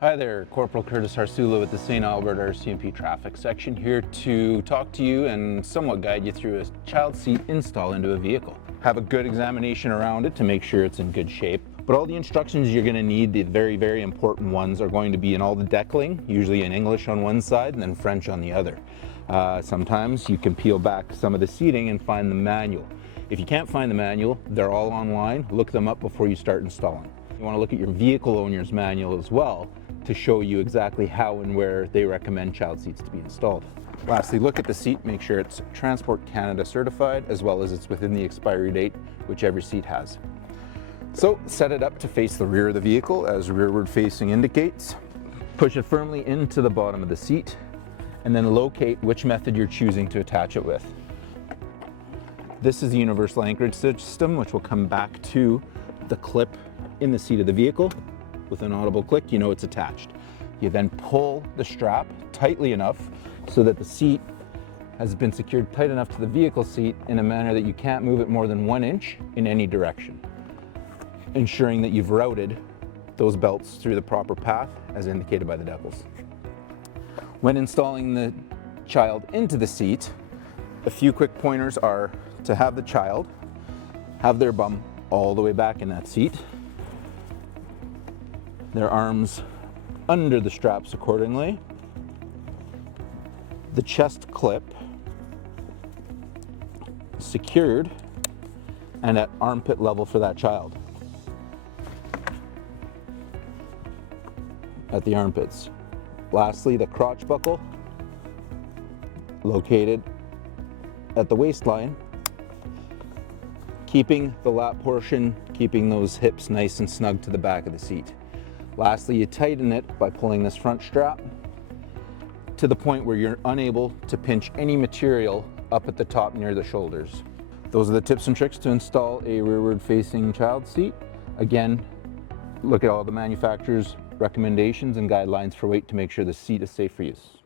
Hi there, Corporal Curtis Harsula with the St. Albert RCMP traffic section, here to talk to you and somewhat guide you through a child seat install into a vehicle. Have a good examination around it to make sure it's in good shape. But all the instructions you're going to need, the very important ones, are going to be in all the deckling, usually in English on one side and then French on the other. Sometimes you can peel back some of the seating and find the manual. If you can't find the manual, they're all online. Look them up before you start installing. You want to look at your vehicle owner's manual as well to show you exactly how and where they recommend child seats to be installed. Lastly, look at the seat, make sure it's Transport Canada certified, as well as it's within the expiry date, which every seat has. So set it up to face the rear of the vehicle as rearward facing indicates. Push it firmly into the bottom of the seat and then locate which method you're choosing to attach it with. This is the universal anchorage system, which will come back to the clip in the seat of the vehicle. With an audible click, you know it's attached. You then pull the strap tightly enough so that the seat has been secured tight enough to the vehicle seat in a manner that you can't move it more than 1 inch in any direction, ensuring that you've routed those belts through the proper path as indicated by the decals. When installing the child into the seat, a few quick pointers are to have the child have their bum all the way back in that seat, their arms under the straps accordingly, the chest clip secured and at armpit level for that child, at the armpits. Lastly, the crotch buckle located at the waistline, keeping the lap portion, keeping those hips nice and snug to the back of the seat. Lastly, you tighten it by pulling this front strap to the point where you're unable to pinch any material up at the top near the shoulders. Those are the tips and tricks to install a rearward facing child seat. Again, look at all the manufacturer's recommendations and guidelines for weight to make sure the seat is safe for use.